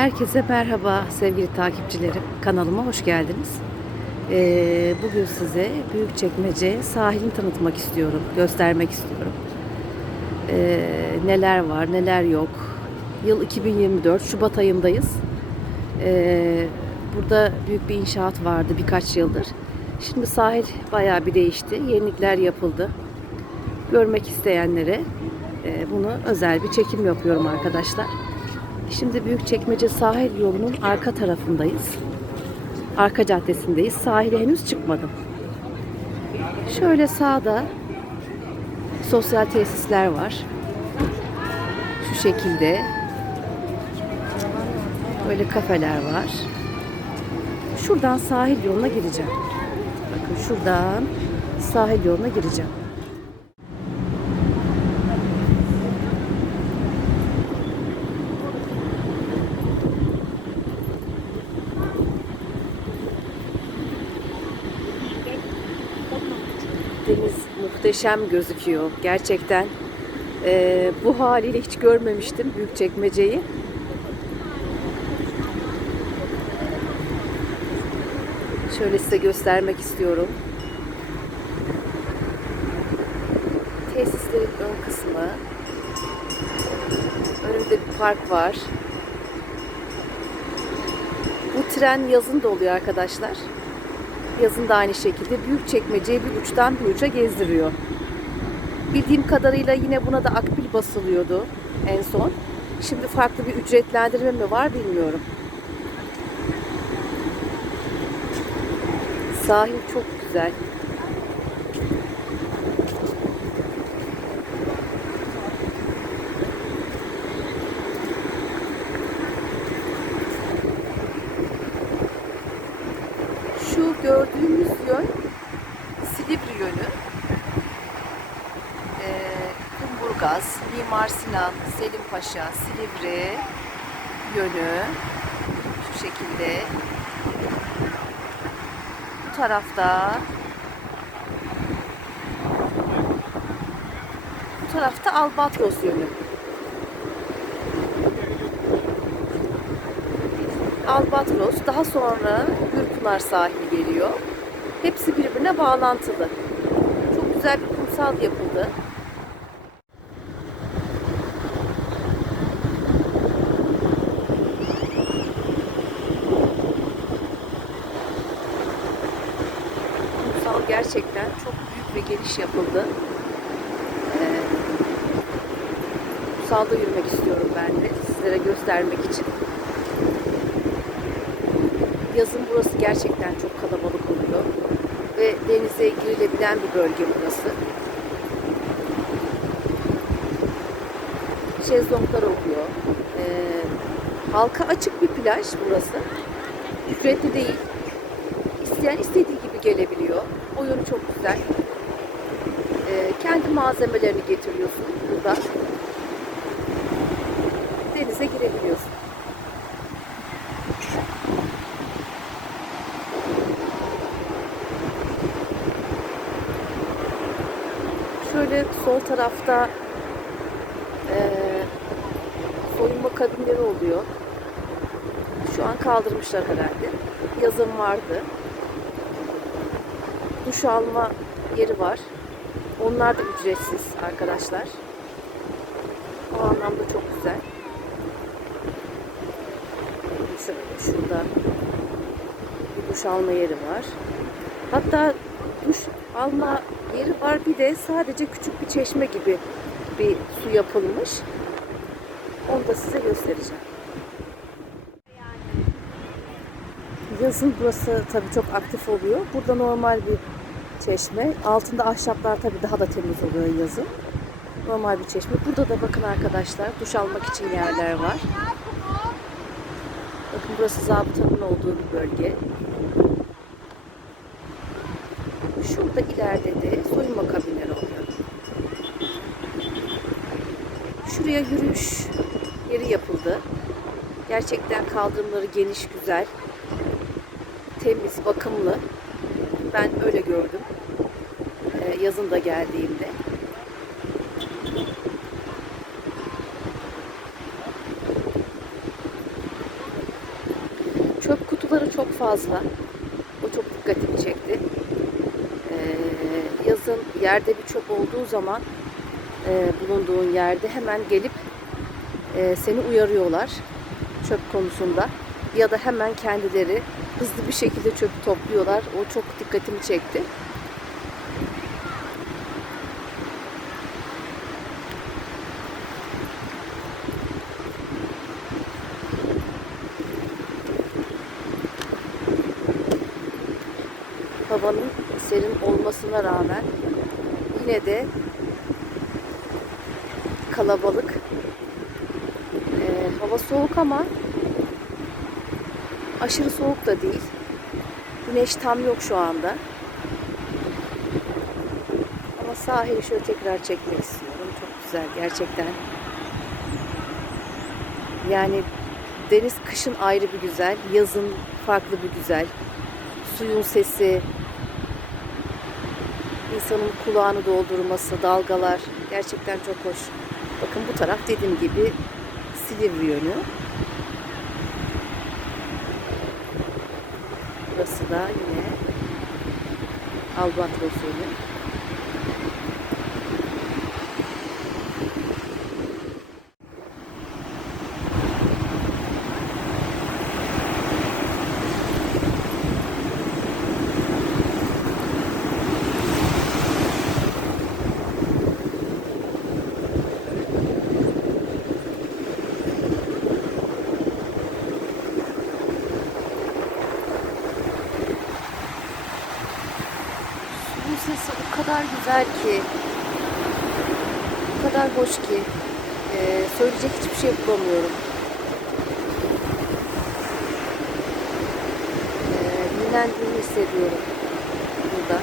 Herkese merhaba sevgili takipçilerim. Kanalıma hoş geldiniz. Ee, bugün size Büyükçekmece sahilini tanıtmak istiyorum, göstermek istiyorum. Ee, neler var, neler yok. Yıl 2024, Şubat ayındayız. Ee, burada büyük bir inşaat vardı birkaç yıldır. Şimdi sahil bayağı bir değişti. Yenilikler yapıldı. Görmek isteyenlere e, bunu özel bir çekim yapıyorum arkadaşlar. Şimdi Büyükçekmece sahil yolunun arka tarafındayız. Arka caddesindeyiz. Sahile henüz çıkmadım. Şöyle sağda sosyal tesisler var. Şu şekilde. Böyle kafeler var. Şuradan sahil yoluna gireceğim. Bakın şuradan sahil yoluna gireceğim. Deniz muhteşem gözüküyor. Gerçekten eee, bu haliyle hiç görmemiştim Büyükçekmece'yi. Şöyle size göstermek istiyorum. Tesislerin ön kısmı. Önümde bir park var. Bu tren yazın da oluyor arkadaşlar. Yazın da aynı şekilde büyük çekmeceyi bir uçtan bir uca gezdiriyor. Bildiğim kadarıyla yine buna da akbil basılıyordu en son. Şimdi farklı bir ücretlendirme mi var bilmiyorum. Sahil çok güzel. Şu gördüğümüz yön Silivri yönü. Ee, Kumburgaz, Mimar Sinan, Selim Paşa, Silivri yönü. Şu şekilde. Bu tarafta bu tarafta Albatros yönü. Albatros, daha sonra Gürpınar sahili geliyor. Hepsi birbirine bağlantılı. Çok güzel bir kumsal yapıldı. Kumsal gerçekten çok büyük ve geniş yapıldı. Ee, kumsalda yürümek istiyorum ben de sizlere göstermek için. Yazın burası gerçekten çok kalabalık oluyor. Ve denize girilebilen bir bölge burası. Şezlonglar oluyor. Ee, halka açık bir plaj burası. Ücretli değil. İsteyen istediği gibi gelebiliyor. O yönü çok güzel. Kendi malzemelerini getiriyorsun burada. Denize girebiliyorsun. Şöyle sol tarafta eee soyunma kabinleri oluyor. Şu an kaldırmışlar herhalde. Yazın vardı. Duş alma yeri var. Onlar da ücretsiz arkadaşlar. O anlamda çok güzel. Şöyle şurada bir duş alma yeri var. Hatta duş alma yeri var bir de sadece küçük bir çeşme gibi bir su yapılmış. Onu da size göstereceğim. Yazın burası tabii çok aktif oluyor. Burada normal bir çeşme. Altında ahşaplar tabii daha da temiz oluyor yazın. Normal bir çeşme. Burada da bakın arkadaşlar duş almak için yerler var. Bakın burası zabıtanın olduğu bir bölge. Şurada ileride de soyunma kabinleri oluyor. Şuraya yürüyüş yeri yapıldı. Gerçekten kaldırımları geniş, güzel. Temiz, bakımlı. Ben öyle gördüm. Ee, yazın da geldiğimde. kutuları çok fazla. O çok dikkatimi çekti. Ee, yazın yerde bir çöp olduğu zaman e, bulunduğun yerde hemen gelip e, seni uyarıyorlar çöp konusunda. Ya da hemen kendileri hızlı bir şekilde çöpü topluyorlar. O çok dikkatimi çekti. havanın serin olmasına rağmen yine de kalabalık. Ee, hava soğuk ama aşırı soğuk da değil. Güneş tam yok şu anda. Ama sahili şöyle tekrar çekmek istiyorum. Çok güzel gerçekten. Yani deniz kışın ayrı bir güzel, yazın farklı bir güzel. Suyun sesi, insanın kulağını doldurması, dalgalar gerçekten çok hoş. Bakın bu taraf dediğim gibi Silivri yönü. Burası da yine Albatros yönü. Bu sesi o kadar güzel ki, o kadar hoş ki, eee, söyleyecek hiçbir şey bulamıyorum. Eee dinlendiğimi hissediyorum burada.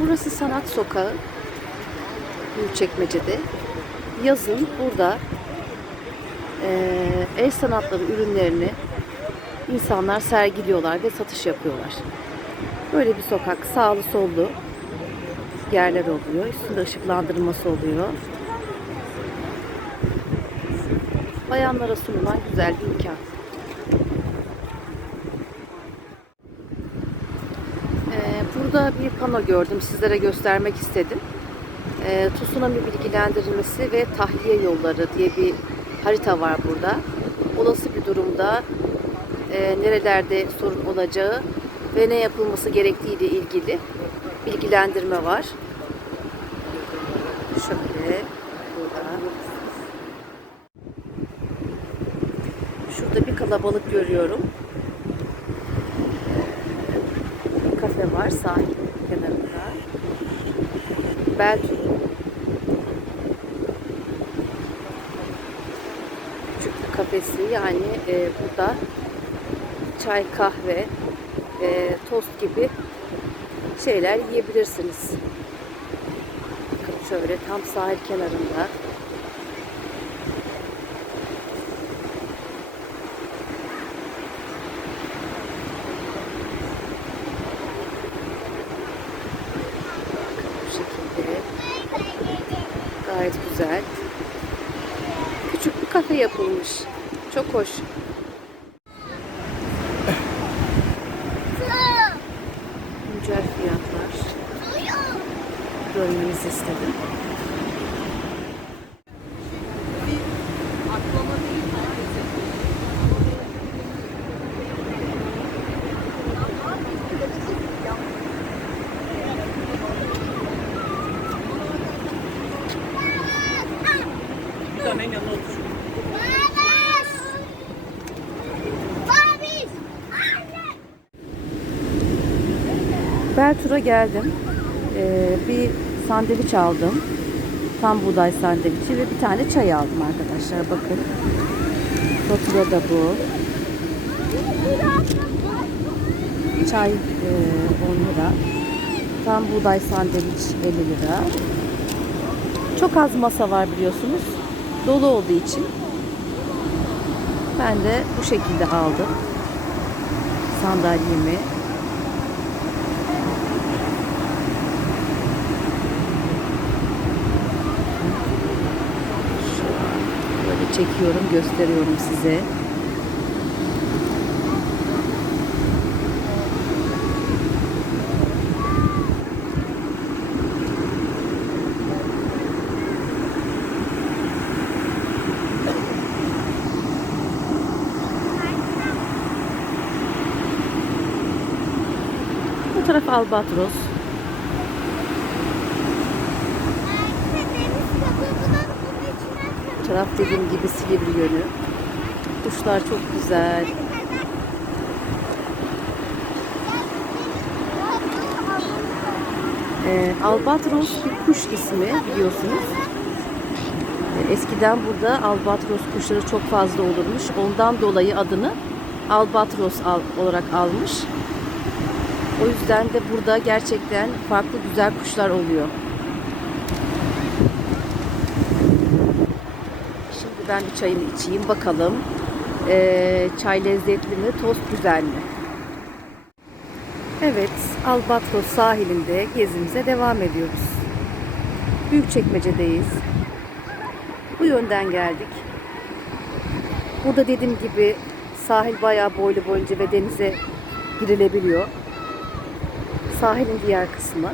Burası Sanat Sokağı. Büyükçekmece'de. Yazın burada eee, el sanatları ürünlerini insanlar sergiliyorlar ve satış yapıyorlar. Böyle bir sokak sağlı sollu yerler oluyor. Üstünde ışıklandırması oluyor. Bayanlara sunulan güzel bir imkan. Ee, bir pano gördüm. Sizlere göstermek istedim. Ee, tsunami bilgilendirilmesi ve tahliye yolları diye bir harita var burada. Olası bir durumda e, nerelerde sorun olacağı ve ne yapılması gerektiği ile ilgili bilgilendirme var. Şöyle burada. Şurada bir kalabalık görüyorum. Kafe var sahil kenarında. Belki küçük bir kafesi yani e, burada çay, kahve, e, tost gibi şeyler yiyebilirsiniz. Bakın şöyle tam sahil kenarında. Bu şekilde. Gayet güzel. Küçük bir kafe yapılmış. Çok hoş. Güncel fiyatlar. Görmenizi istedim. Beltur'a geldim. Ee, bir sandviç aldım. Tam buğday sandviçi ve bir tane çay aldım arkadaşlar. Bakın. Fatura da bu. Çay e, 10 lira. Tam buğday sandviç 50 lira. Çok az masa var biliyorsunuz. Dolu olduğu için. Ben de bu şekilde aldım. sandalyemi. Şu an böyle çekiyorum, gösteriyorum size. Bu taraf Albatros. Bu taraf dediğim gibi Silivri yönü. Kuşlar çok güzel. Ee, Albatros bir kuş ismi biliyorsunuz. Ee, Eskiden burada Albatros kuşları çok fazla olurmuş. Ondan dolayı adını Albatros al- olarak almış. O yüzden de burada gerçekten farklı güzel kuşlar oluyor. Şimdi ben bir çayımı içeyim bakalım. Ee, çay lezzetli mi, tost güzel mi? Evet, Albatros sahilinde gezimize devam ediyoruz. Büyükçekmece'deyiz. Bu yönden geldik. Burada dediğim gibi sahil bayağı boylu boyunca ve denize girilebiliyor. Sahilin diğer kısmı.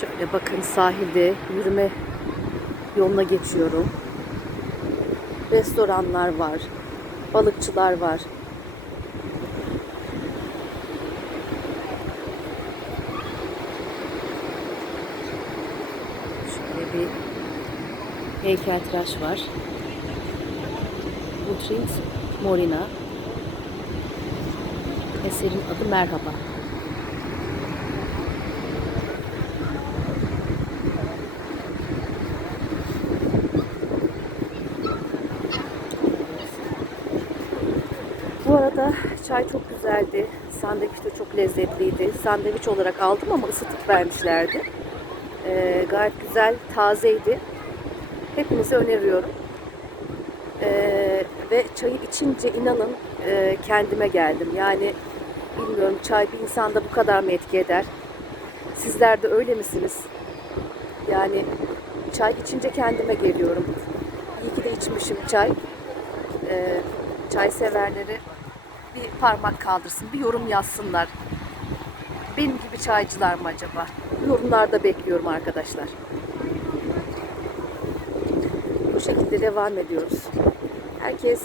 Şöyle bakın sahilde yürüme yoluna geçiyorum. Restoranlar var. Balıkçılar var. Şöyle bir heykeltıraş var. Utrint Morina. Eserin adı Merhaba. Bu arada çay çok güzeldi. Sandviç de çok lezzetliydi. Sandviç olarak aldım ama ısıtıp vermişlerdi. Ee, gayet güzel, tazeydi. Hepinize öneriyorum. Ee, ve çayı içince inanın e, kendime geldim. Yani bilmiyorum çay bir insanda bu kadar mı etki eder? Sizler de öyle misiniz? Yani çay içince kendime geliyorum. İyi ki de içmişim çay. Ee, çay severleri bir parmak kaldırsın, bir yorum yazsınlar. Benim gibi çaycılar mı acaba? Yorumlarda bekliyorum arkadaşlar. Bu şekilde devam ediyoruz. Herkes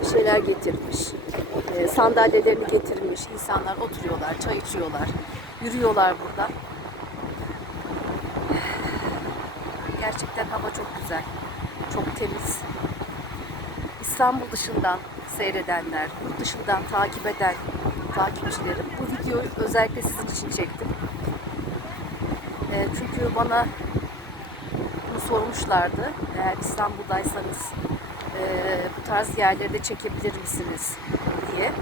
bir şeyler getirmiş. Eee, sandalyelerini getirmiş. İnsanlar oturuyorlar, çay içiyorlar. Yürüyorlar burada. Gerçekten hava çok güzel. Çok temiz. İstanbul dışından seyredenler, yurt dışından takip eden takipçilerim bu videoyu özellikle sizin için çektim. Eee, çünkü bana bunu sormuşlardı. Eğer İstanbul'daysanız eee, bu tarz yerleri de çekebilir misiniz diye.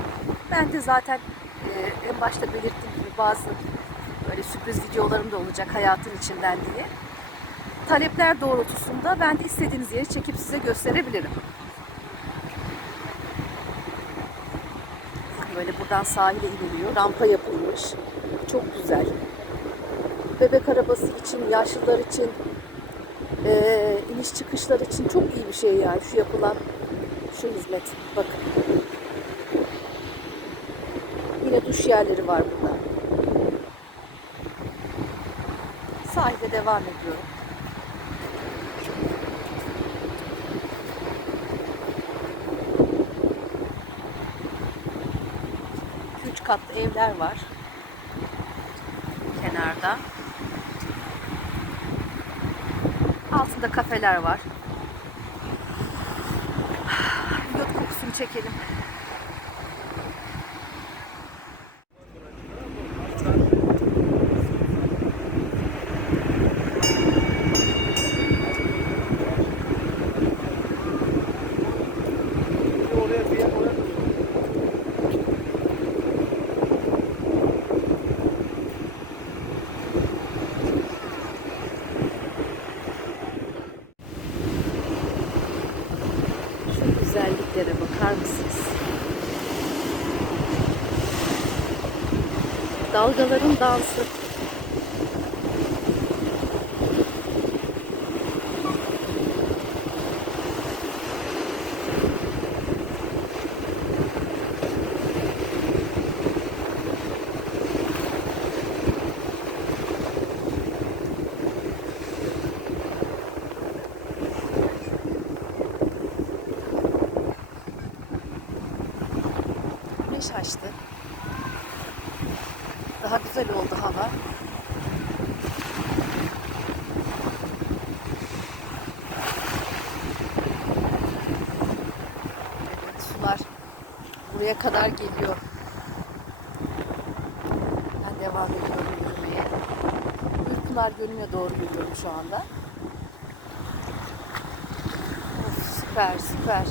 Ben de zaten eee, en başta belirttiğim gibi bazı böyle sürpriz videolarım da olacak hayatın içinden diye. Talepler doğrultusunda ben de istediğiniz yeri çekip size gösterebilirim. Böyle buradan sahile iniliyor. Rampa yapılmış. Çok güzel. Bebek arabası için, yaşlılar için, eee iniş çıkışlar için çok iyi bir şey yani şu yapılan şu hizmet. Bakın. Yine duş yerleri var burada. Sahilde devam ediyorum. Katlı evler var. Kenarda. Altında kafeler var. Yot kokusunu çekelim. Dalgaların dansı. Güneş açtı. Daha güzel oldu hava. Evet sular buraya kadar geliyor. Ben devam ediyorum yürümeye. Ürpınar Gölü'ne doğru yürüyorum şu anda. Of, süper süper.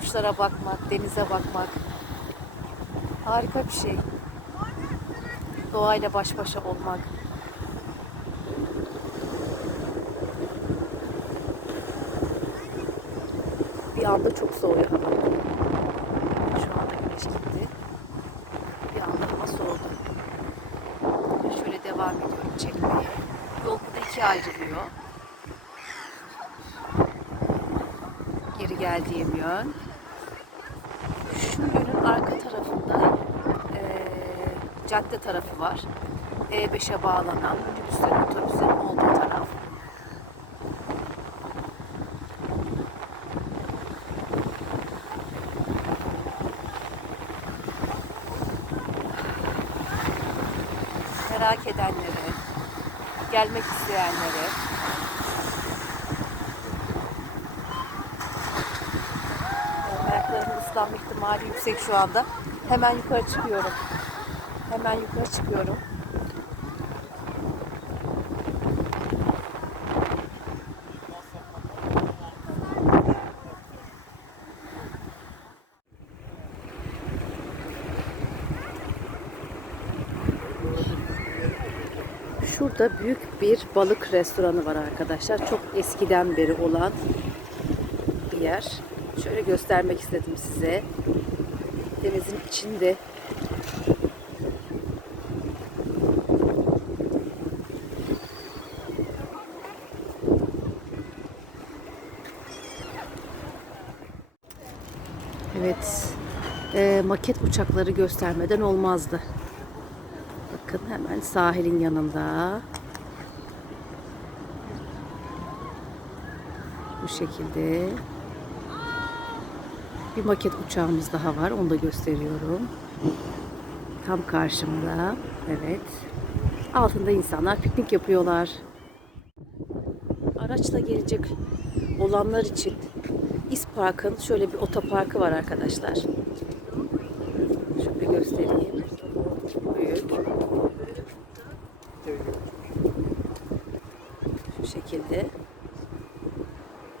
Kuşlara bakmak, denize bakmak. Harika bir şey. Doğayla baş başa olmak. Bir anda çok soğuyor. Şu anda güneş gitti. Bir anda hava soğudu. Şöyle devam ediyorum çekmeye. Yol burada ikiye ayrılıyor. Geri geldiğim yön. Şu yönün arka tarafında eee, cadde tarafı var. E5'e bağlanan minibüslerin, otobüslerin olduğu taraf. Merak edenlere, gelmek isteyenlere, Ayaklarımın ıslanma ihtimali yüksek şu anda. Hemen yukarı çıkıyorum. Hemen yukarı çıkıyorum. Şurada büyük bir balık restoranı var arkadaşlar. Çok eskiden beri olan bir yer. Şöyle göstermek istedim size. Denizin içinde. Evet. Ee, maket uçakları göstermeden olmazdı. Bakın hemen sahilin yanında. Bu şekilde. Bir maket uçağımız daha var. Onu da gösteriyorum. Tam karşımda. Evet. Altında insanlar piknik yapıyorlar. Araçla gelecek olanlar için İspark'ın şöyle bir otoparkı var arkadaşlar. Şöyle göstereyim. Büyük. Şu şekilde.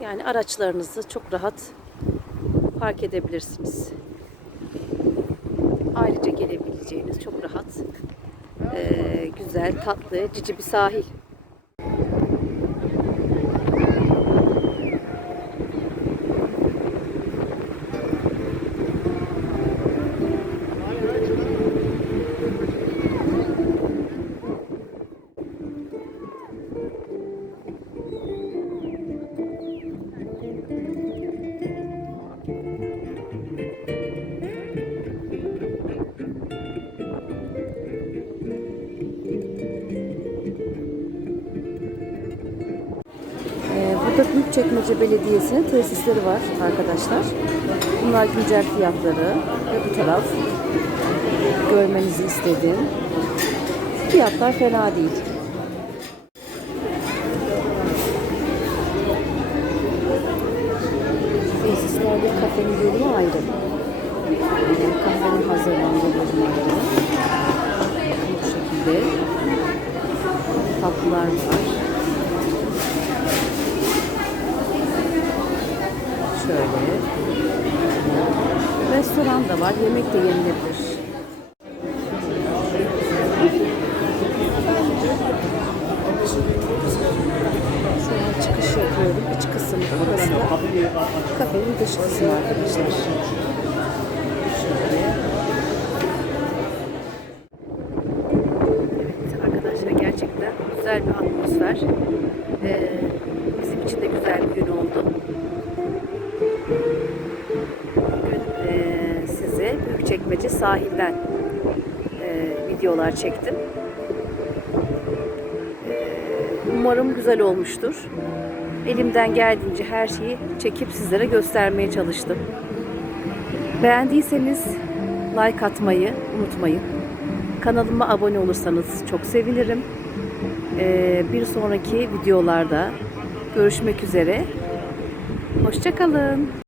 Yani araçlarınızı çok rahat park edebilirsiniz. Ayrıca gelebileceğiniz çok rahat, eee, güzel, tatlı, cici bir sahil. Büyükçekmece Belediyesi'nin tesisleri var arkadaşlar. Bunlar güncel fiyatları ve bu taraf görmenizi istedim. Fiyatlar fena değil. Tesislerde kafenin bölümü ayrı. Yani kahvenin hazırlandığı bölümü ayrı. Bu şekilde tatlılar var. Şöyle. Restoran da var. Yemek de yenilebilir. Şu an çıkış yapıyorum. İç kısım Burası da kafenin dış kısmı arkadaşlar. Evet arkadaşlar gerçekten güzel bir atmosfer. Ee, bizim için de güzel bir gün oldu. Büyükçekmece sahilden e, videolar çektim. E, umarım güzel olmuştur. Elimden geldiğince her şeyi çekip sizlere göstermeye çalıştım. Beğendiyseniz like atmayı unutmayın. Kanalıma abone olursanız çok sevinirim. Ee, bir sonraki videolarda görüşmek üzere. Hoşçakalın.